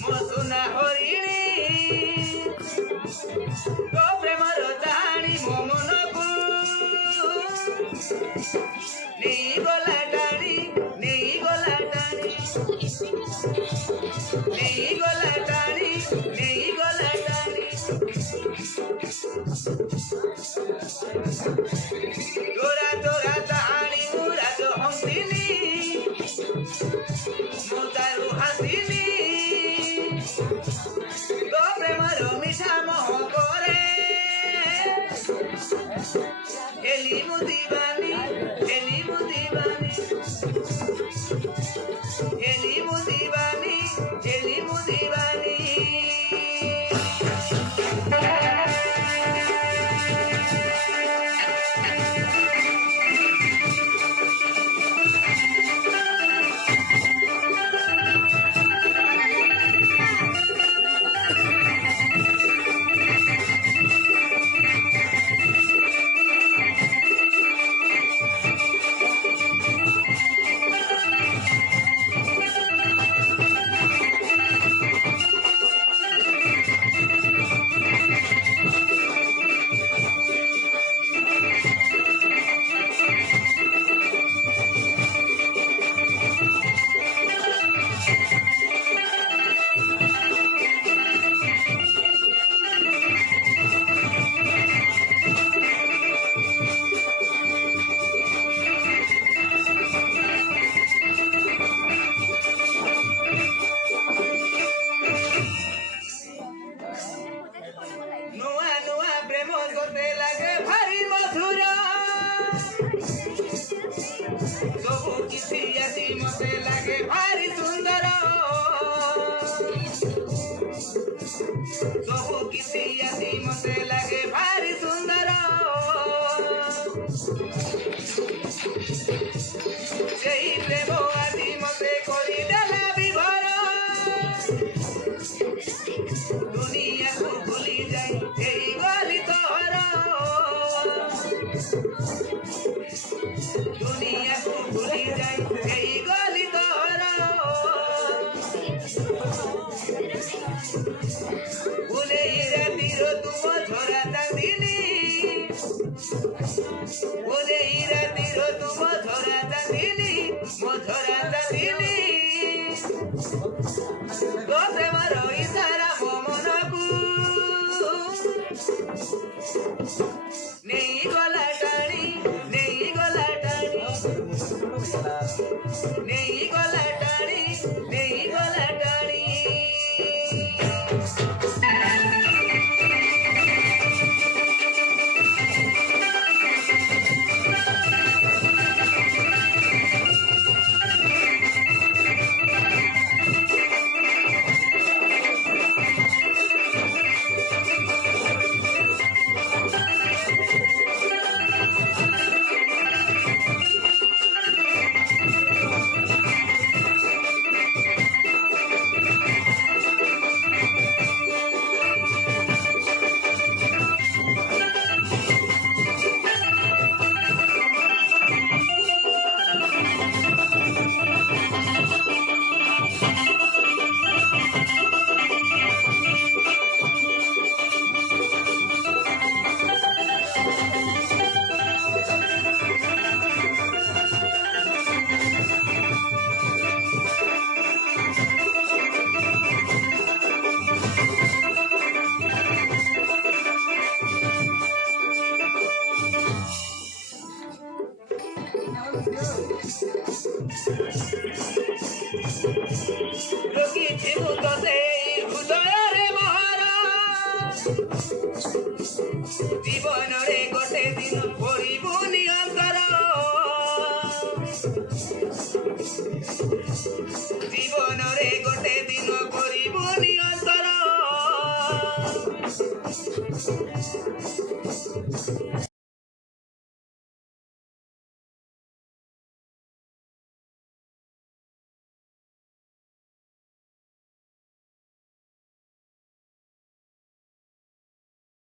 ମୋ ସୁନା ହରିଣୀ ତୋ ପ୍ରେମର ଚାହାଣୀ ମୋ ମନକୁ ନେଇଗଲା ଟାଣି ନେଇଗଲା ଟାଣି ନେଇଗଲା ଟାଣି ନେଇଗଲା ଟାଣି ତୋରା ତୋରା ଚାହାଣୀ ମୁଁ ରାଜ ହଂସିନି ମୁଁ ତାରୁ ହାସିନି ତୋ ପ୍ରେମର ମିଠା ମହକରେ ହେଲି ମୁଁ ଦିବାନୀ ହେଲି ମୁଁ ଦିବାନୀ ହେଲି ମୁଁ ଦିବାନୀ ହେଲି ମୁଁ ଦିବାନୀ ନୂଆ ନୂଆ ପ୍ରେମ ସତେ ଲାଗେ ଭାରି ମଧୁର ସବୁ କିଛି ଆସି ମତେ ଲାଗେ ଭାରି ସୁନ୍ଦର ସବୁ କିଛି ଆସି ମତେ ଲାଗେ ଭାରି ସୁନ୍ଦର ସେଇ ପ୍ରେମ ଆଜି ମତେ କରିଦେଲା ବିଭୋର ଦୁନିଆକୁ ଭୁଲି ଯାଇ ହେଇଗଲି ତୋର ଦୁନିଆକୁ ଭୁଲି ଯାଇ ହେଇଗଲି ତୋର ଭୁଲେଇ ରାତିର ତୁମ ଝରା ଚାନ୍ଦିନୀ ଭୁଲେଇ ରାତିର ତୁମ ଝରା ଚାନ୍ଦିନୀ ମୋ ଝରା ଚାନ୍ଦିନୀ ତୋ ପ୍ରେମର ଇସାରା ମୋ ମନକୁ ନେଇଗଲା ଟାଣି ନେଇଗଲା ଟାଣି ନେଇଗଲା ଟାଣି ନେଇଗଲା ଟାଣି Look at you,